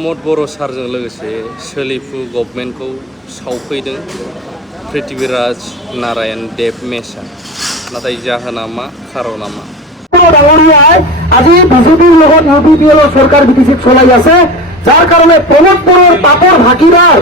प्रमद बर' सारजों लोगोसे सोलिफु गभर्नमेन्टखौ सावफैदों पृथ्वीराज नारायण देब मेसा। नाथाय जाहोना मा खारना मा? আজি বিজেপির লগত ইউপিপিএল সরকার বিটিসি চলাই আছে, যার কারণে প্রমোদ বড়োর পাপর ভাগিদার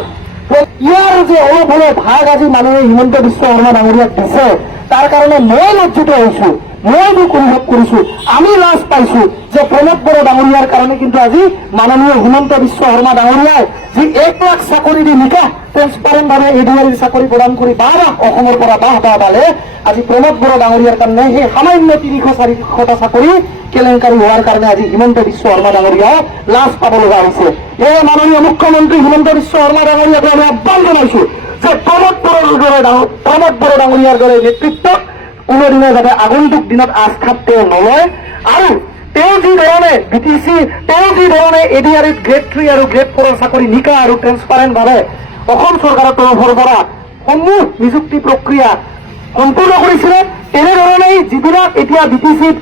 ইয়ার যে অলপ হলে ভাগ আজি মানুহে হিমন্ত বিশ্ব শর্মা ডাঙরিয়াক দিছে, তার কারণে মই লজ্জিত হয়েছো, মই দুখ অনুভব কৰিছো। আমি লাজ পাইছো যে প্রমোদ বড়ো ডাঙরিয়ার কারণে কিন্তু আজি মাননীয় হিমন্ত বিশ্ব শর্মা ডাঙরিয়াই যি 1 লাখ চাকরি দি নিকা ট্ৰেন্সপাৰেণ্ট ভাৱে এডিআৰিৰ চাকৰি প্ৰদান কৰি বাহ অসমৰ পৰা বাহ পালে, আজি প্ৰমোদ বড়ো ডাঙৰিয়াৰ কাৰণে সেই সামান্য 300-400টা চাকৰি কেলেংকাৰী হোৱাৰ কাৰণে আজি হিমন্ত বিশ্ব শৰ্মা ডাঙৰিয়া লাজ পাব লগা হৈছে। এই মাননীয় মুখ্যমন্ত্ৰী হিমন্ত বিশ্ব শৰ্মা ডাঙৰিয়াক আমি আহ্বান জনাইছো যে প্ৰমোদ বড়ো ডাঙৰিয়াৰ দৰে নেতৃত্বত কোনোদিনে যাতে আগন্তুক দিনত আস্থাত তেওঁ নলয়, আৰু তেওঁ যি ধৰণে বিটিচি, তেওঁ যি ধৰণে এডিআৰিত গ্ৰেড 3 আৰু গ্ৰেড 4ৰ চাকৰি নিকা আৰু ট্ৰেন্সপাৰেণ্ট ভাৱে অসম চৰকাৰৰ তৰফৰ পৰা সমূহ নিযুক্তি প্ৰক্ৰিয়া সম্পূৰ্ণ কৰিছিলে, তেনেধৰণেই যিবিলাক এতিয়া বিটিচিত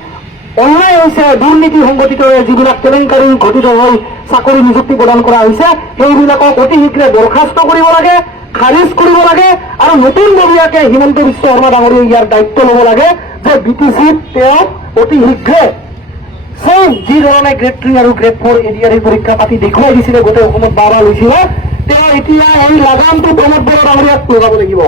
অন্যায় হৈছে, দুৰ্নীতি সংগঠিত হৈ যিবিলাক কেলেংকাৰী ঘটিত হৈ চাকৰি নিযুক্তি প্ৰদান কৰা হৈছে, সেইবিলাকক অতি শীঘ্ৰে বৰখাস্ত কৰিব লাগে, খাৰিজ কৰিব লাগে, আৰু নতুনববীয়াকে হিমন্ত বিশ্ব শৰ্মা ডাঙৰীয়াই ইয়াৰ দায়িত্ব ল'ব লাগে যে বিটিচিত তেওঁ অতি শীঘ্ৰে সেই যি ধৰণে গ্ৰেড 3 আৰু গ্ৰেড 4 এডিআৰি পৰীক্ষা পাতি দেখুৱাই দিছিলে, গোটেই অসমত বাবা লৈছিলে, তেওঁ এতিয়া এই লাগামটো প্ৰমোদ বড়ো ডাঙৰীয়াক লগাব লাগিব।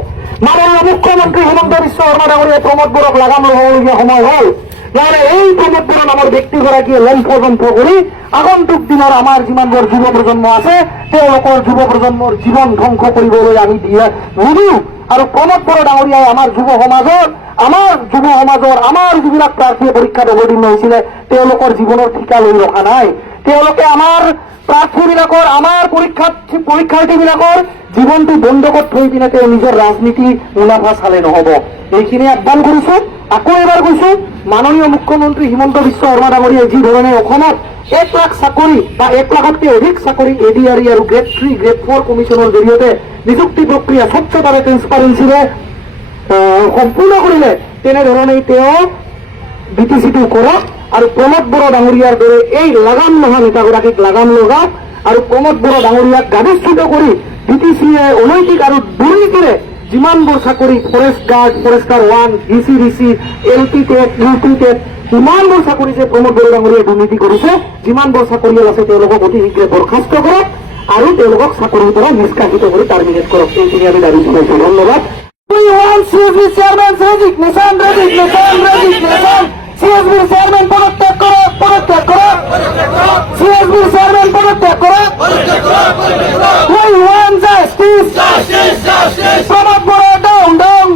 মাননীয় মুখ্যমন্ত্ৰী হিমন্ত বিশ্ব শৰ্মা ডাঙৰীয়াই প্ৰমোদ বড়োক লাগাম লগাবলগীয়া সময় হ'ল। নহলে এই প্ৰমোদ বড়ো নামৰ ব্যক্তিগৰাকীয়ে লম্ফ কৰি আগন্তুক দিনৰ আমাৰ যিমানবোৰ যুৱ প্ৰজন্ম আছে, তেওঁলোকৰ যুৱ প্ৰজন্মৰ জীৱন ধ্বংস কৰিবলৈ আমি নিদিওঁ। আৰু প্ৰমোদ বড়ো ডাঙৰীয়াই আমাৰ যুৱ সমাজৰ আমাৰ যিবিলাক প্ৰাৰ্থীয়ে পৰীক্ষাত অৱতীৰ্ণ হৈছিলে, তেওঁলোকৰ জীৱনৰ ঠিকা লৈ ৰখা নাই। তেওঁলোকে আমাৰ প্ৰাৰ্থীবিলাকৰ, আমাৰ পৰীক্ষাৰ্থীবিলাকৰ জীৱনটো বন্ধকত থৈ পিনে তেওঁ নিজৰ ৰাজনীতি মুনাফা চালে নহব। এইখিনি আহ্বান কৰিছো। আকৌ এবাৰ কৈছো, মাননীয় মুখ্যমন্ত্ৰী হিমন্ত বিশ্ব শৰ্মা ডাঙৰীয়াই যি ধৰণে অসমত 1 লাখ চাকৰি বা 1 লাখতকৈ অধিক চাকৰি এডিআৰি আৰু গ্ৰেড 3 গ্ৰেড 4 কমিশ্যনৰ জৰিয়তে নিযুক্তি প্ৰক্ৰিয়া স্বচ্ছতাৰে ট্ৰেন্সপাৰেঞ্চিৰে সম্পূৰ্ণ কৰিলে, তেনেধৰণেই তেওঁ বিটিচিটো কৰক আৰু প্ৰমোদ বড়ো ডাঙৰীয়াৰ দৰে এই লাগাম নোহোৱা নেতাগৰাকীক লাগাম লগাওক, আৰু প্ৰমোদ বড়ো ডাঙৰীয়াক গাদিচ্যুত কৰি বিটিচিয়ে অনৈতিক আৰু দুৰ্নীতিৰে যিমানবোৰ চাকৰি forester 1, DC, LP TET, UP TET, ইমানবোৰ চাকৰি যে প্ৰমোদ বড়ো ডাঙৰীয়াই দুৰ্নীতি কৰিছে, যিমানবোৰ চাকৰিয়াল আছে তেওঁলোকক অতি শীঘ্ৰে বৰখাস্ত কৰক আৰু তেওঁলোকক চাকৰিৰ পৰা নিষ্কাশিত কৰি টাৰ্মিনেট কৰক। এইখিনি আমি দাবী জনাইছো। ধন্যবাদ। CSB চেয়ারম্যান CSB চেয়ারম্যান পদত্যাগ করো, CSB চেয়ারম্যান পদত্যাগ করো। We want justice. Pramod Boro down.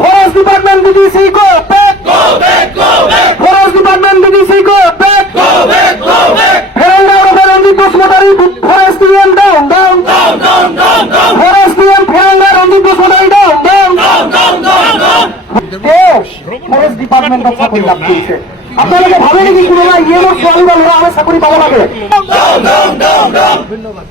Forest Department BDC go back. Forest Department BDC go back. Held out of the postmodern Forest DM down. Forest DM held out on the postmodern down. Forest ডিপার্টমেন্টত চাকৰি লাভ কৰিছে। আপোনালোকে ভাবে নেকি কোনোবা ইয়েনৰ ছোৱালী বা ল'ৰা আমি চাকৰি পাব লাগে? ধন্যবাদ।